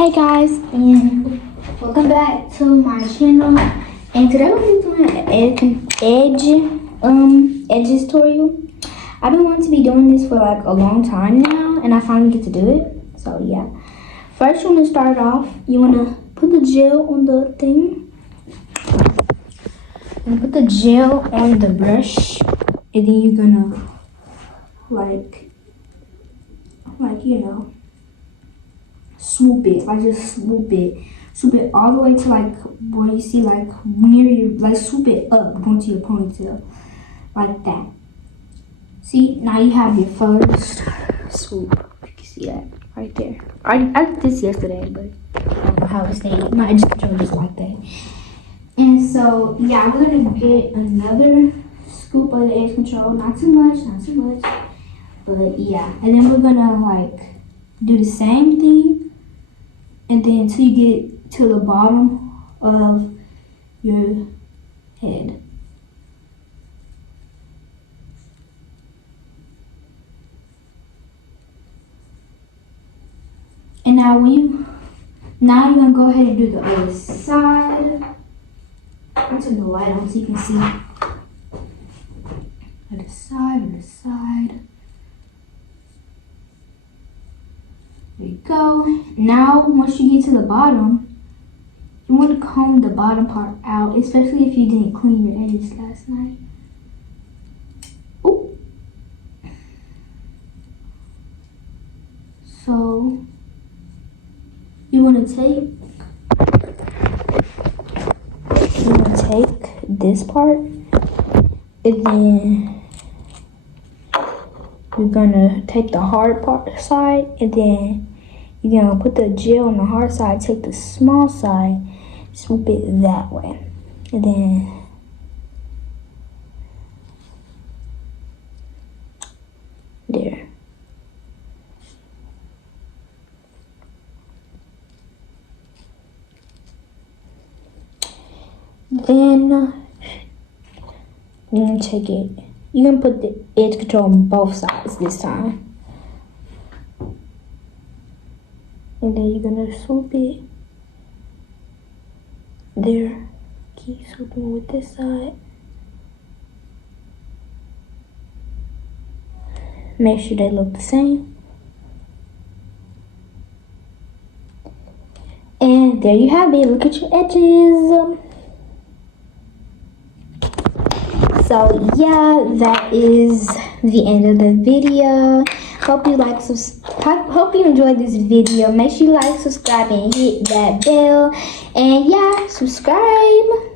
Hey guys, and welcome back to my channel. And today we'll be doing an edges tutorial. I've been wanting to be doing this for like a long time now, and I finally get to do it. So yeah, first you want to start off. You want to put the gel on the thing, and put the gel on the brush, and then you're gonna like swoop it, like just swoop it all the way to like where you see like near your, like swoop it up going to your ponytail, like that. See, now you have your first swoop. You can see that right there. I did this yesterday, but I don't know how it stayed. My edge control just like that. And so yeah, we're gonna get another scoop of the edge control. Not too much, but yeah. And then we're gonna like do the same thing. And then until you get to the bottom of your head. And now you're gonna go ahead and do the other side. I'll turn the light on so you can see. Other side. There you go. Now, once you get to the bottom, you want to comb the bottom part out, especially if you didn't clean your edges last night. Ooh. So, you want to take this part, and then you're gonna take the hard part side, and then you're gonna put the gel on the hard side, take the small side, swoop it that way, and then there. Then you're gonna take it. You're gonna put the edge control on both sides this time. And then you're gonna swoop it there. Keep swooping with this side. Make sure they look the same. And there you have it. Look at your edges. So yeah, that is the end of the video. Hope you enjoyed this video. Make sure you like, subscribe, and hit that bell. And yeah, subscribe.